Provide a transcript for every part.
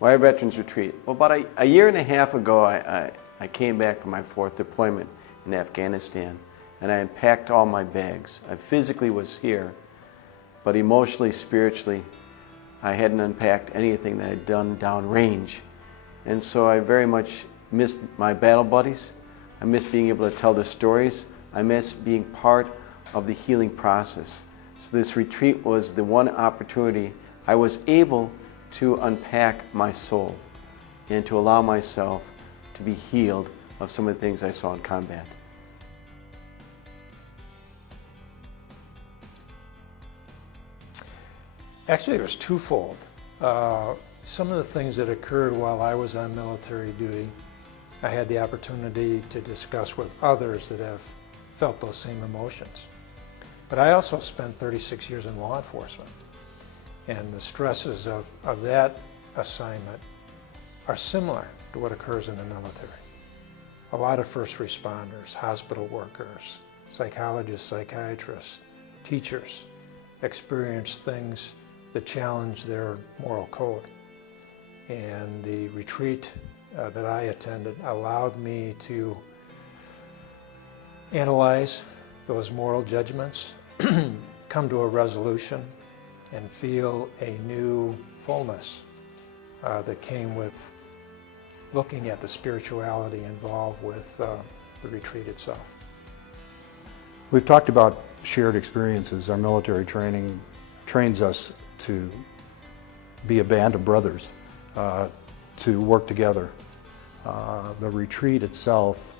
Why a Veterans Retreat? Well, about a year and a half ago, I came back from my 4th deployment in Afghanistan, and I unpacked all my bags. I physically was here, but emotionally, spiritually, I hadn't unpacked anything that I'd done downrange. And so I very much missed my battle buddies. I missed being able to tell the stories. I missed being part of the healing process. So this retreat was the one opportunity I was able to unpack my soul and to allow myself to be healed of some of the things I saw in combat. Actually, it was twofold. Some of the things that occurred while I was on military duty, I had the opportunity to discuss with others that have felt those same emotions. But I also spent 36 years in law enforcement, and the stresses of that assignment are similar to what occurs in the military. A lot of first responders, hospital workers, psychologists, psychiatrists, teachers experience things that challenge their moral code. And the retreat that I attended allowed me to analyze those moral judgments, come to a resolution, and feel a new fullness that came with looking at the spirituality involved with the retreat itself. We've talked about shared experiences. Our military training trains us to be a band of brothers, to work together. The retreat itself,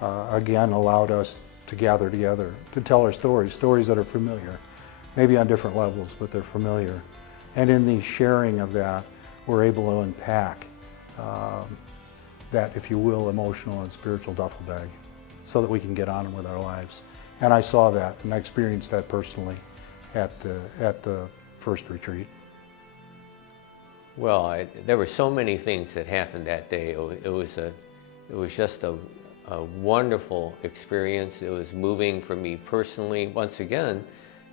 again, allowed us to gather together, to tell our stories that are familiar, maybe on different levels, but they're familiar. And in the sharing of that, we're able to unpack that, if you will, emotional and spiritual duffel bag so that we can get on with our lives. And I saw that, and I experienced that personally at the first retreat. Well, there were so many things that happened that day. It was just a wonderful experience. It was moving for me personally, once again,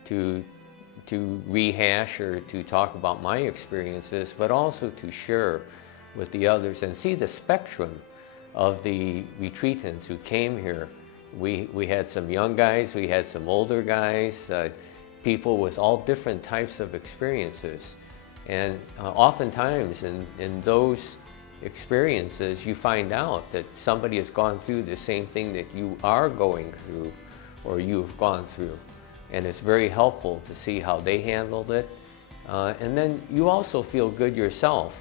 to rehash or to talk about my experiences, but also to share with the others and see the spectrum of the retreatants who came here. We had some young guys, we had some older guys, people with all different types of experiences. And oftentimes in those experiences, you find out that somebody has gone through the same thing that you are going through or you've gone through. And it's very helpful to see how they handled it. And then you also feel good yourself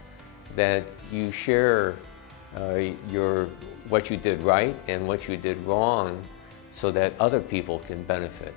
that you share what you did right and what you did wrong so that other people can benefit.